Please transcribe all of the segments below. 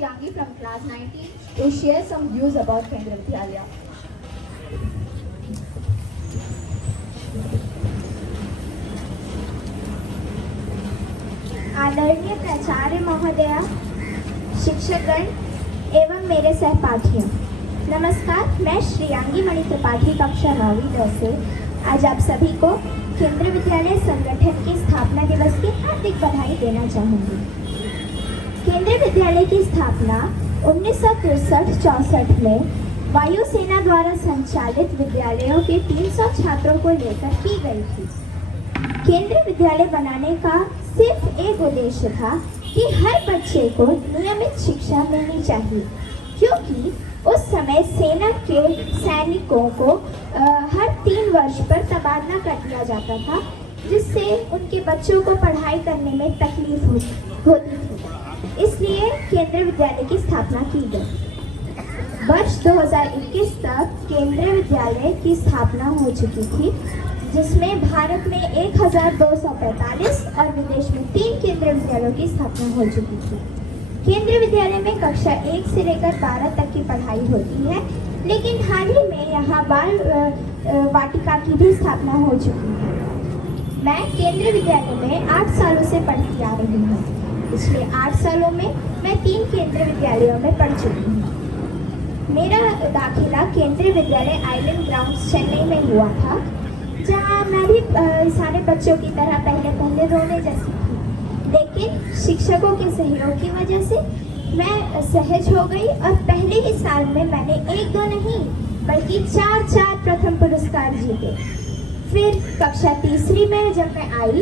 Yangi from class 19 to share some views about Kendriya Vidyalaya. आदरणीय प्राचार्य महोदया, शिक्षकगण एवं मेरे सहपाठियों, नमस्कार। मैं श्रीयांगी मणि त्रिपाठी कक्षा 9वीं द से आज आप सभी को केंद्रीय विद्यालय संगठन की स्थापना दिवस की हार्दिक बधाई देना चाहूँगी। केंद्रीय विद्यालय की स्थापना 1963-64 में वायुसेना द्वारा संचालित विद्यालयों के 300 छात्रों को लेकर की गई थी। केंद्रीय विद्यालय बनाने का सिर्फ एक उद्देश्य था कि हर बच्चे को नियमित शिक्षा मिलनी चाहिए, क्योंकि उस समय सेना के सैनिकों को हर 3 वर्ष पर तबादला कर दिया जाता था, जिससे उनके बच्चों को पढ़ाई करने में तकलीफ होती थी। इसलिए केंद्रीय विद्यालय की स्थापना की गई। वर्ष 2021 तक केंद्रीय विद्यालय की स्थापना हो चुकी थी, जिसमें भारत में 1245 और विदेश में 3 केंद्रीय विद्यालयों की स्थापना हो चुकी थी। केंद्रीय विद्यालय में कक्षा 1 से लेकर 12 तक की पढ़ाई होती है, लेकिन हाल ही में यहाँ बाल वाटिका की भी स्थापना हो चुकी है। मैं केंद्रीय विद्यालय में 8 सालों से पढ़ती आ रही हूँ। पिछले 8 सालों में मैं 3 केंद्रीय विद्यालयों में पढ़ चुकी हूँ। मेरा दाखिला केंद्रीय विद्यालय आइलैंड ग्राउंड्स चेन्नई में हुआ था, जहाँ मैं भी सारे बच्चों की तरह पहले रोने जैसी थी, लेकिन शिक्षकों के सहयोग की वजह से मैं सहज हो गई और पहले ही साल में मैंने 1-2 नहीं बल्कि 4 प्रथम पुरस्कार जीते। फिर कक्षा 3री में जब मैं आई,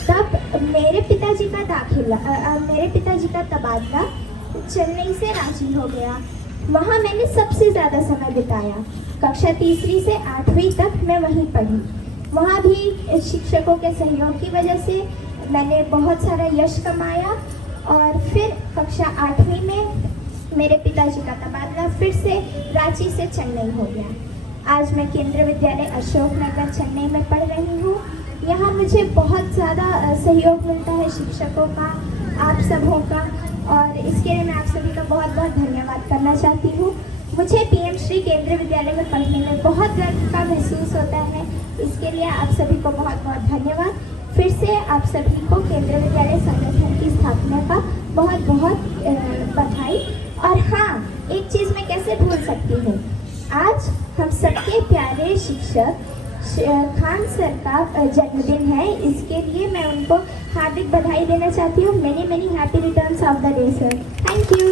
तब मेरे पिताजी का तबादला चेन्नई से रांची हो गया। वहाँ मैंने सबसे ज़्यादा समय बिताया। कक्षा 3री से 8वीं तक मैं वहीं पढ़ी। वहाँ भी शिक्षकों के सहयोग की वजह से मैंने बहुत सारा यश कमाया और फिर कक्षा 8वीं में मेरे पिताजी का तबादला फिर से रांची से चेन्नई हो गया। आज मैं केंद्रीय विद्यालय अशोकनगर चेन्नई में पढ़ रही हूँ। यहाँ मुझे बहुत ज़्यादा सहयोग मिलता है शिक्षकों का, आप सबों का, और इसके लिए मैं आप सभी का बहुत बहुत धन्यवाद करना चाहती हूँ। मुझे पीएम श्री केंद्रीय विद्यालय में पढ़ने में बहुत गर्व का महसूस होता है। इसके लिए आप सभी को बहुत बहुत धन्यवाद। फिर से आप सभी को केंद्रीय विद्यालय संगठन की स्थापना का बहुत बहुत बधाई। और हाँ, एक चीज़ मैं कैसे भूल सकती हूँ, आज हम सबके प्यारे शिक्षक खान सर का जन्मदिन है। इसके लिए मैं उनको हार्दिक बधाई देना चाहती हूँ। Many happy returns of the day sir. Thank you.